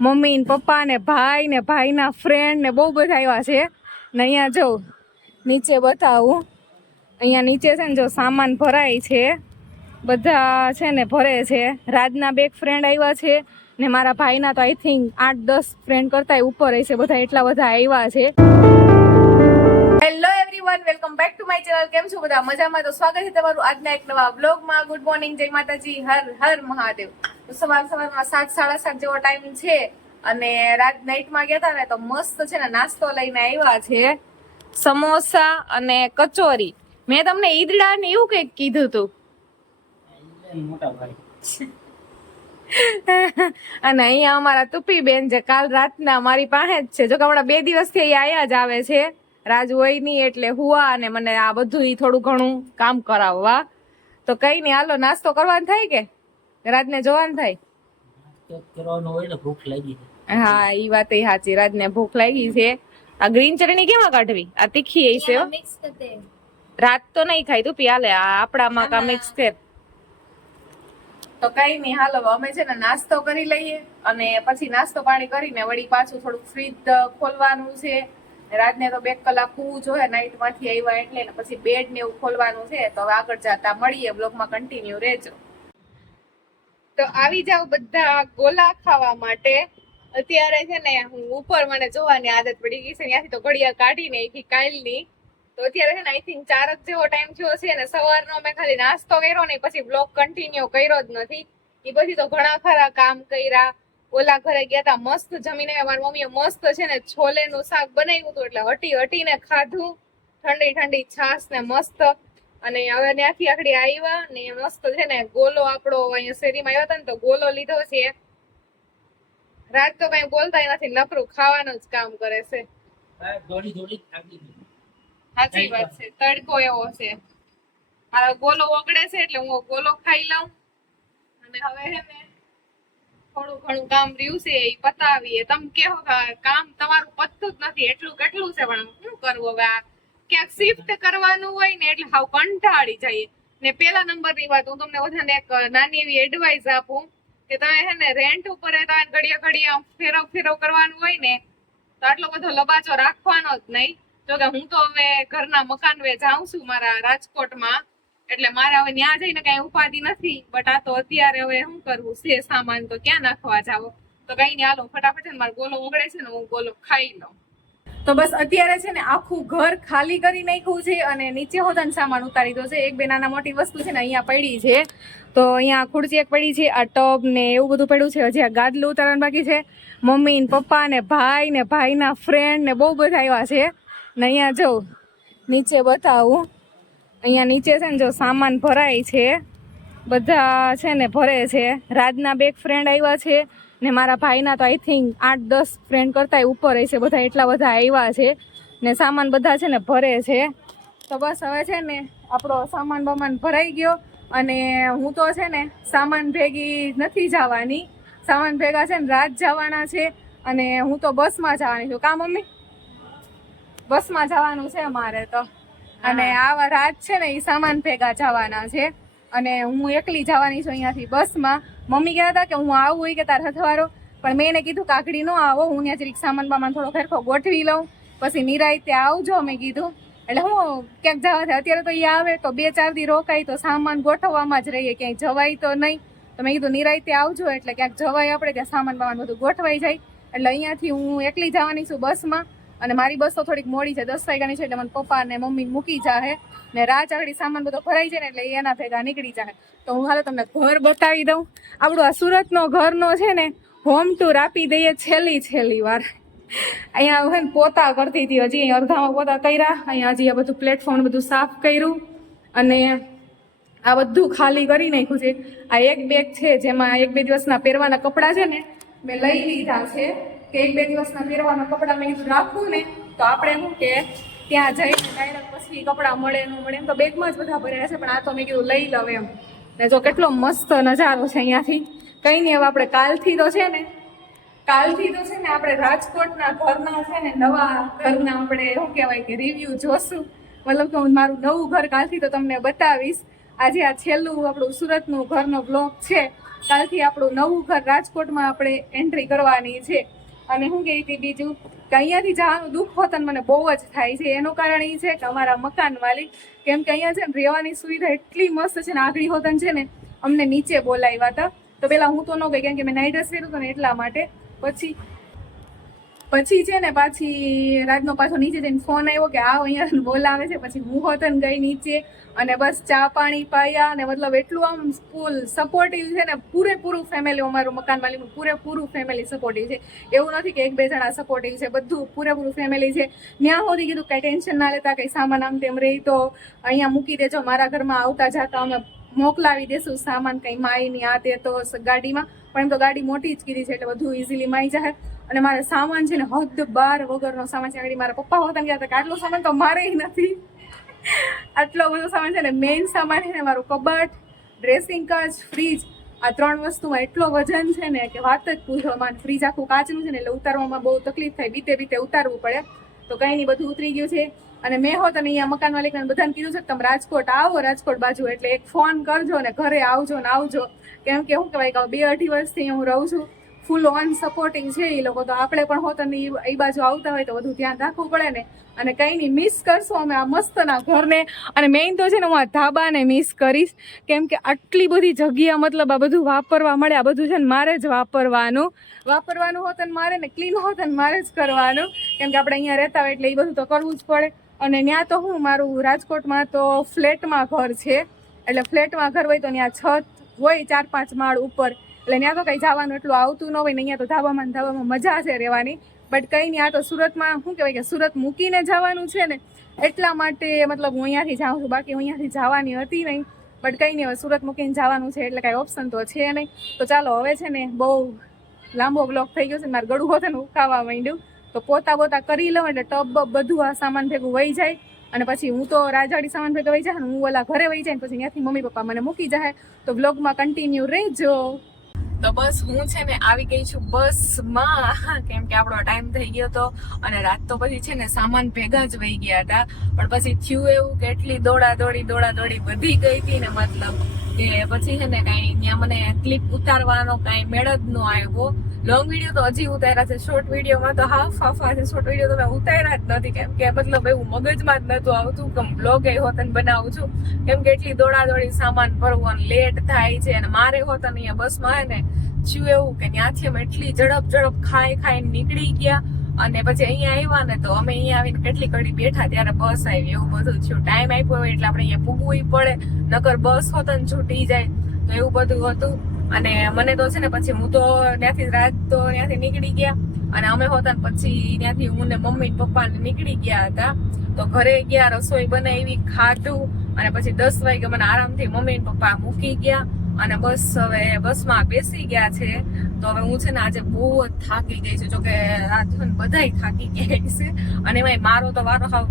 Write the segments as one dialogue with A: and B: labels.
A: Mummy ને પપ્પા ને ભાઈ ને ભાઈના ફ્રેન્ડ ને બહુ બધા આવ્યા છે. ને અહીંયા જો નીચે બતાવું. અહીંયા નીચે છે ને જો સામાન ભરાય છે. બધા છે ને ભરે છે. રાજના બે ફ્રેન્ડ આવ્યા છે ને મારા ભાઈના તો આઈ થિંક આઠ દસ ફ્રેન્ડ કરતાંય ઉપર હશે બધા એટલા બધા આવ્યા છે. ચેનલ કેમ છો બધા? મજામાં? તો સ્વાગત છે તમારું આજના એક નવા બ્લોગમાં ગુડ મોર્નિંગ જય માતાજી. હર હર મહાદેવ. સવાર સવારમાં સાત, સાડા સાત જેવો ટાઈમ છે અને રાત નાઇટમાં ગયા હતા ને તો મસ્ત છે ને નાસ્તો લઈને આવ્યા છે. સમોસા અને કચોરી. મેં તમને ઈદડા ને એવું કંઈક કીધું હતું અને અહીંયા અમારા તુપી બેન જે કાલ રાતના મારી પાસે જ છે. જો કે હમણાં બે દિવસથી અહીંયા આવ્યા જ આવે છે. રાજ હોય નહીં એટલે હુવા અને મને આ બધું ઈ થોડું ઘણું કામ કરાવવા તો કઈ નહીં હાલો નાસ્તો કરવાનો થાય કે? રાજને જોવાનું થાય?
B: તો હોય ને ભૂખ લાગી
A: હા ઈ વાત એ સાચી રાજને ભૂખ લાગી છે. આ ગ્રીન ચટણી કેમાં કાઢવી? આ તીખી એ છે રાત તો નહીં ખાઈ તું હાલે આ આપણામાં કા મિક્સ કર તો કઈ નહીં હાલો અમે છે ને નાસ્તો કરી લઈએ અને પછી નાસ્તો પાણી કરીને વળી પાછું થોડુંક ફ્રીજ ખોલવાનું છે. રાતને તો બે કલાક હોવું જોઈએ નાઇટમાંથી આવ્યા એટલે પછી બેડ ને એવું ખોલવાનું છે, તો હવે આગળ જતા મળીએ બ્લોગમાં કન્ટિન્યુ રહેજો. તો આવી જાવ બધા ગોલા ખાવા માટે. અત્યારે છે ને હું ઉપર મને જોવાની આદત પડી ગઈ છે, ત્યાંથી તો ઘડિયા કાઢીને એથી કાલની. તો અત્યારે છે ને આઈ થિંક ચારક જેવો ટાઈમ થયો છે ને સવારનો મેં ખાલી નાસ્તો કર્યો ને પછી બ્લોગ કન્ટિન્યુ કર્યો જ નથી. એ પછી તો ઘણા ખરા કામ કર્યા. ઓલા ઘરે ગયા હતા મસ્ત જમીને મારી મમ્મીએ મસ્ત છે ને છોલેનું શાક બનાવ્યું હતું એટલે હટી હટીને ખાધું. ઠંડી ઠંડી છાશ ને મસ્ત. અને હવે ત્યાંથી આખડી આવ્યા ને મસ્ત છે ને ગોલો આપણો અહીંયા શેરીમાં આવ્યા હતા ને તો ગોલો લીધો છે. રાત તો કઈ બોલતા નથી નકરું ખાવાનું જ કામ કરે છે. સાચી વાત છે તડકો એવો છે. મારો ગોલો ઓગળે છે એટલે હું ગોલો ખાઈ લઉં. અને હવે છે ને થોડું ઘણું કામ રહ્યું છે, એ પતાવીએ તમે કહો કામ તમારું પતતું જ નથી, એટલું કેટલું છે? પણ શું કરવું હવે આ? ક્યાંક શિફ્ટ કરવાનું હોય ને, એટલે હાવ કંટાળી જઈએ. ને પેલા નંબરની વાત હું તમને બધાને એક નાની એવી એડવાઇસ આપું કે તમે હે ને રેન્ટ ઉપર તમે ઘડિયા ઘડિયા ફેરવ ફેરવ કરવાનું હોય ને, તો આટલો બધો લબાચો રાખવાનો જ નહીં. જો કે હું તો હવે ઘરના મકાન વે જાઉં છું મારા રાજકોટમાં એટલે મારે હવે ત્યાં જઈને કઈ ઉપાધિ નથી બટ આ તો અત્યારે હવે શું કરવું? છે સામાન, તો ક્યાં નાખવા જાવ? તો કઈ નહીં, હાલો, ફટાફટ મારો ગોલો ઓગળે છે ને હું ગોલો ખાઈ લઉં. તો બસ અત્યારે છે ને આખું ઘર ખાલી કરી નાખ્યું છે અને નીચે હોતાનો સામાન ઉતારી દો છે. એક બે નાના મોટી વસ્તુ છે ને અહીંયા પડી છે. તો અહીંયા ખુરશી એક પડી છે, આ ટબ ને એવું બધું પડ્યું છે. હજી આ ગાદલું ઉતારવાનું બાકી છે. મમ્મી ને પપ્પા ને ભાઈ ને ભાઈના ફ્રેન્ડ ને બહુ બધા આવ્યા છે. ને અહીંયા જો, નીચે બતાવું. અહીંયા નીચે છે ને જો સામાન ભરાય છે, બધા છે ને ભરે છે. રાજના બે ફ્રેન્ડ આવ્યા છે ને મારા ભાઈના તો આઈ થિંક આઠ દસ ફ્રેન્ડ કરતાંય ઉપર છે, બધા એટલા બધા આવ્યા છે ને સામાન બધા છે ને ભરે છે. તો બસ હવે છે ને આપણો સામાન બમાન ભરાઈ ગયો અને હું તો છે ને સામાન ભેગી નથી જવાની. સામાન ભેગા છે ને રાત જવાના છે અને હું તો બસમાં જવાની છું. કા મમ્મી? બસમાં જવાનું છે અમારે તો. અને આવા રાત છે ને એ સામાન ભેગા જવાના છે. અને હું એકલી જવાની છું અહીંયાથી બસમાં. મમ્મી કહેતા હતા કે હું આવું હોય કે તાર હથવારો પણ મેં એને કીધું કાકડી નો આવો હું ત્યાં જરીક સામાન બામાન થોડો ફેરફો ગોઠવી લઉં. પછી નિરાયતે આવજો મેં કીધું. એટલે હું ક્યાંક જવા થાય અત્યારે તો એ આવે તો બે ચાર દી રોકાય તો સામાન ગોઠવવામાં જ રહીએ ક્યાંય જવાય તો નહીં. તો મેં કીધું નિરાયતે આવજો એટલે ક્યાંક જવાય આપણે ત્યાં સામાન બામાન બધું ગોઠવાઈ જાય. એટલે અહીંયાથી હું એકલી જવાની છું બસમાં. અને મારી બસ તો થોડીક મોડી છે, દસ વાગ્યાની છે એટલે મને પપ્પા ને મમ્મી મૂકી જાહે. ને રાહ ચાકડી સામાન બધો ભરાઈ જાય ને એટલે એના ભેગા નીકળી જાય તો હું હાલે તમને ઘર બતાવી દઉં. આપણું આ સુરતનો ઘરનો છે ને હોમ ટૂર આપી દઈએ છેલ્લી છેલ્લી વાર. અહીંયા હવે પોતા કરતી હતી હજી અહીં અડધામાં પોતા કર્યા. અહીંયા હજી આ બધું પ્લેટફોર્મ બધું સાફ કર્યું. અને આ બધું ખાલી કરી નાખ્યું છે. આ એક બેગ છે જેમાં એક બે દિવસના પહેરવાના કપડાં છે ને, મેં લઈ લીધા છે. કે એક બે દિવસના પહેરવાના કપડાં મેં કીધું રાખવું ને, તો આપણે શું કે ત્યાં જઈને ડાયરેક્ટ પછી કપડાં મળે, ન મળે એમ તો બેગમાં જ બધા ભર્યા છે, પણ આ તો મેં કીધું લઈ લઉં એમ. ને જો કેટલો મસ્ત નજારો છે અહીંયાથી. કંઈ નહીં, હવે આપણે કાલથી તો છે ને, કાલથી તો છે ને આપણે રાજકોટના ઘરના છે ને નવા ઘરના આપણે શું કહેવાય કે રિવ્યુ જોશું. મતલબ કે હું મારું નવું ઘર કાલથી તો તમને બતાવીશ. આજે આ છેલ્લું આપણું સુરતનું ઘરનો બ્લોક છે. કાલથી આપણું નવું ઘર રાજકોટમાં આપણે એન્ટ્રી કરવાની છે. અને હું કહી હતી બીજું, કે અહીંયાથી જવાનું દુઃખ હોતન મને બહુ જ થાય છે. એનું કારણ એ છે કે અમારા મકાન માલિક, કેમ કે અહીંયા છે ને રહેવાની સુવિધા એટલી મસ્ત છે ને આગળી હોતન છે ને અમને નીચે બોલાવ્યા હતા. તો પેલા હું તો ન ગઈ, કેમ કે મેં નાઇટ ડ્રેસ પહેર્યું હતું ને એટલા માટે. પછી પછી છે ને પાછી રાતનો પાછો નીચે જઈને ફોન આવ્યો કે આવ અહીંયા બોલાવે છે. પછી હું હોતન ગઈ નીચે અને બસ ચા પાણી પાયા અને મતલબ એટલું આમ ફૂલ સપોર્ટિવ છે ને પૂરેપૂરું ફેમિલી અમારું મકાન માલિકનું પૂરેપૂરું ફેમિલી સપોર્ટિવ છે. એવું નથી કે એક બે જણા સપોર્ટિવ છે, બધું પૂરેપૂરું ફેમિલી છે. ત્યાં સુધી કીધું કંઈ ટેન્શન ના લેતા, કંઈ સામાન આમ તેમ રહી તો અહીંયા મૂકી દેજો, મારા ઘરમાં આવતા જતા અમે મોકલાવી દેશું સામાન, કંઈ માયની આ તે તો ગાડીમાં. પણ એમ તો ગાડી મોટી જ કીધી છે એટલે બધું ઇઝીલી માઈ જાય અને મારે સામાન છે ને હદ બાર વગરનો સામાન છે. મારા પપ્પા હોતા ગયા હતા કે આટલો સામાન તો મારે નથી. આટલો બધો સામાન છે ને મેઇન સામાન છે ને મારું કબાટ ડ્રેસિંગ કાચ ફ્રીજ આ ત્રણ વસ્તુમાં એટલો વજન છે ને કે વાત જ પૂછો માન ફ્રીજ આખું કાચનું છે ને એટલે ઉતારવામાં બહુ તકલીફ થાય. બીતે બીતે ઉતારવું પડે. તો કંઈ નહીં, બધું ઉતરી ગયું છે. અને મેં હોત અને અહીંયા મકાન માલિકને બધાને કીધું છે તમે રાજકોટ આવો, રાજકોટ બાજુ. એટલે એક ફોન કરજો ને ઘરે આવજો ને આવજો. કેમ કે શું કહેવાય કે બે અઢી વર્ષથી હું રહું છું. ફૂલ ઓન સપોર્ટિંગ છે એ લોકો. તો આપણે પણ હોત અને એ બાજુ આવતા હોય તો બધું ધ્યાન રાખવું પડે ને. અને કંઈ નહીં મિસ કરશું અમે આ મસ્તના ઘરને. અને મેઇન તો છે ને હું આ ધાબાને મિસ કરીશ. કેમ કે આટલી બધી જગ્યા મતલબ આ બધું વાપરવા મળે, આ બધું છે ને મારે જ વાપરવાનું. વાપરવાનું હોત ને મારે ને ક્લીન હોત ને મારે જ કરવાનું. કેમ કે આપણે અહીંયા રહેતા હોય એટલે એ બધું તો કરવું જ પડે. અને ત્યાં તો હું, મારું રાજકોટમાં તો ફ્લેટમાં ઘર છે. એટલે ફ્લેટમાં ઘર હોય તો ત્યાં છત હોય ચાર પાંચ માળ ઉપર. એટલે ત્યાં તો કંઈ જવાનું એટલું આવતું ન હોય ને અહીંયા તો ધાબામાં ધાબામાં મજા છે રહેવાની. બટ કંઈ નહીં, આ તો સુરતમાં, શું કહેવાય કે સુરત મૂકીને જવાનું છે ને, એટલા માટે મતલબ હું અહીંયાથી જાઉં છું. બાકી હું અહીંયાથી જવાની હતી નહીં બટ કંઈ નહીં, હવે સુરત મૂકીને જવાનું છે એટલે કાંઈ ઓપ્શન તો છે નહીં. તો ચાલો, હવે છે ને બહુ લાંબો બ્લોક થઈ ગયો છે મારે ગળું હોતે ને ઉકાવા માંડ્યું. તો પોતા પોતા કરી લઉં એટલે ટબ બધું આ સામાન ભેગું વહી જાય. અને પછી હું તો રાજાડી સામાન ભેગા વહી જાય હું ઓલા ઘરે વહી જાય પછી ત્યાંથી મમ્મી પપ્પા મને મૂકી જાય. તો બ્લોગમાં કન્ટિન્યુ રહેજો. તો બસ હું છે ને આવી ગઈ છું બસમાં, કેમ કે આપણો ટાઈમ થઈ ગયો હતો અને રાત તો પછી છે ને સામાન ભેગા જ વહી ગયા હતા. પણ પછી થયું એવું કે એટલી દોડા દોડી દોડા દોડી વધી ગઈ હતી ને મતલબ કે પછી છે ને કાંઈ ત્યાં મને ક્લિપ ઉતારવાનો કાંઈ મેળ જ ન આવ્યો. લોંગ વીડિયો તો હજી ઉતાર્યા છે. શોર્ટ વિડીયોમાં તો હાફ હાફા છે. શોર્ટ વીડિયો તો મેં ઉતાર્યા જ નથી. કેમ કે મતલબ એવું મગજમાં જ નતું આવતું કે બ્લોગ એ હોતન બનાવું છું. કેમ કે એટલી દોડા દોડી સામાન અને લેટ થાય છે અને મારે હોતન અહીંયા બસમાં હે ને, થયું એવું કે ત્યાંથી અમે એટલી ઝડપ ઝડપ ખાઈ ખાઈને નીકળી ગયા અને પછી અહીંયા આવ્યા ને તો અમે અહીંયા આવીને કેટલી ઘડી બેઠા ત્યારે બસ આવી. એવું બધું થયું. ટાઈમ આપ્યો એટલે આપણે અહીંયા પૂગવું પડે. નકર બસ હોતન છૂટી જાય. તો એવું બધું હતું. અને મને તો છે ને પછી હું તો ત્યાંથી રાત તો ત્યાંથી નીકળી ગયા. અને અમે હોતા પછી ત્યાંથી હું ને મમ્મી પપ્પા ને નીકળી ગયા હતા. તો ઘરે ગયા, રસોઈ બનાવી, ખાધું. અને પછી દસ વાગે મને આરામથી મમ્મી પપ્પા મૂકી ગયા. અને બસ હવે બસમાં બેસી ગયા છે. તો હવે હું છે ને આજે બહુ જ થાકી ગઈ છું. જોકે બધાય થાકી ગયા છે અને એમાંય મારો તો વારો હાવ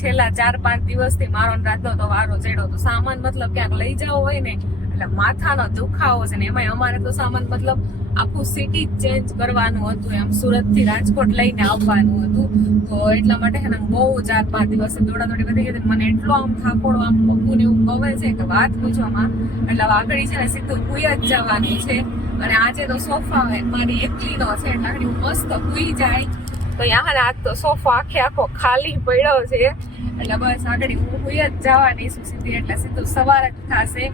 A: છેલ્લા ચાર પાંચ દિવસથી મારો રાતનો તો વારો ચડ્યો. તો સામાન મતલબ ક્યાંક લઈ જવો હોય ને એટલે માથાનો દુખાવો છે ને એમાંય અમારે તો સામાન મતલબ આખું સિટી ચેન્જ કરવાનું હતું. એમ સુરતથી રાજકોટ લઈને આવવાનું હતું. તો એટલા માટે છે બહુ ચાર પાંચ દિવસ દોડા દોડી વધી ગઈ મને એટલો આમ થાકોડો, આમ પગું ને એવું કવે છે કે વાત પૂછવામાં. એટલે વાઘડી છે ને સીધું કુઈ જ જવાનું છે. અને આજે તો સોફા મારી એકલીનો છે, એટલે હું મસ્ત કુઈ જાય. તો યાર આજ તો સોફો આખે આખો ખાલી પડ્યો છે. એટલે બસ આગળ હું જ જવાની છું સીધી એટલે સીધું સવાર જ થશે.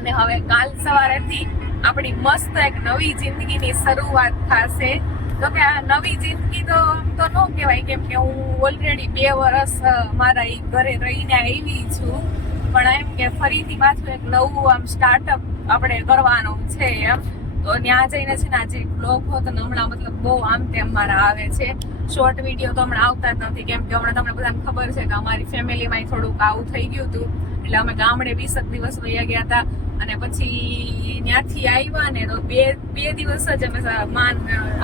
A: અને હવે કાલ સવારેથી આપણી મસ્ત એક નવી જિંદગીની શરૂઆત થશે. તો કે આ નવી જિંદગી તો તો ન કહેવાય કેમ કે હું ઓલરેડી બે વર્ષ મારા એ ઘરે રહીને આવી છું. પણ એમ કે ફરીથી પાછું એક નવું આમ સ્ટાર્ટઅપ આપણે કરવાનું છે એમ. તો ત્યાં જઈને છે ને આજે બ્લોગ હોત ને હમણાં મતલબ બહુ આમ તેમ મારા આવે છે. શોર્ટ વીડિયો તો હમણાં આવતા જ નથી કેમ કે હમણાં તમને બધાને ખબર છે કે અમારી ફેમિલીમાં થોડુંક આવું થઈ ગયું હતું. એટલે અમે ગામડે વીસક દિવસ વયા ગયા હતા. અને પછી ત્યાંથી આવ્યા ને તો બે બે દિવસ જ અમે માન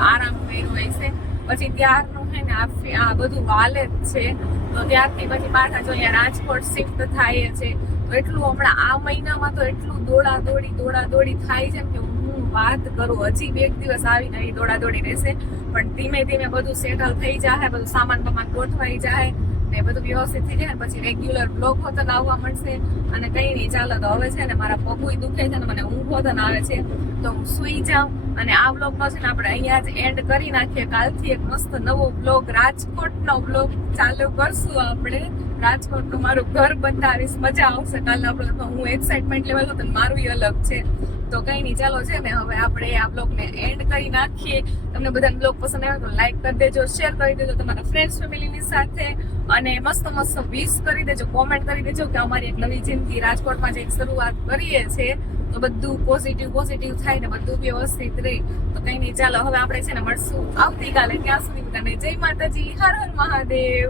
A: આરામ કર્યો છે. પછી ત્યારનું છે ને આ બધું વાલે જ છે. તો ત્યારથી પછી પાછા જો અહીંયા રાજકોટ શિફ્ટ થાય છે. તો એટલું હમણાં આ મહિનામાં તો એટલું દોડા દોડી દોડા દોડી થાય છે કે હું વાત કરું. હજી બે દિવસ આવીને અહીં દોડા દોડી રહેશે. પણ ધીમે ધીમે બધું સેટલ થઈ જાય બધું સામાન બમાન ગોઠવાઈ જાય ને બધું વ્યવસ્થિત થઈ જાય ને પછી રેગ્યુલર બ્લોક હોતો આવવા મળશે. અને કઈ નહીં, ચાલો તો હવે છે ને મારા પગુય દુખે છે ને મને ઊંઘ હોતો આવે છે. તો હું સુઈ જાઉં અને આ બ્લોગમાં છે ને આપણે અહીંયા જ એન્ડ કરી નાખીએ. કાલથી એક મસ્ત નવો બ્લોગ રાજકોટનો બ્લોગ ચાલુ કરશું આપણે. રાજકોટનું મારું ઘર બતાવીશ મજા આવશે. કાલના બ્લોગમાં હું એક્સાઇટમેન્ટ લેવલ હતો મારું અલગ છે. તો કઈ નહીં ચાલો છે ને, હવે આપણે આ બ્લોગને એન્ડ કરી નાખીએ. તમને બધાને બ્લોગ પસંદ આવે તો લાઈક કરી દેજો શેર કરી દેજો, તમારા ફ્રેન્ડ્સ ફેમિલીની સાથે. અને મસ્ત મસ્ત વિશ કરી દેજો કોમેન્ટ કરી દેજો કે અમારી એક નવી જિંદગી રાજકોટમાં જે શરૂઆત કરીએ છીએ તો બધું પોઝિટિવ પોઝિટિવ થાય ને બધું વ્યવસ્થિત રહે. તો કઈ નહીં ચાલો, હવે આપણે છે ને મળશું આવતીકાલે. ત્યાં સુધી બધાને જય માતાજી, હર હર મહાદેવ.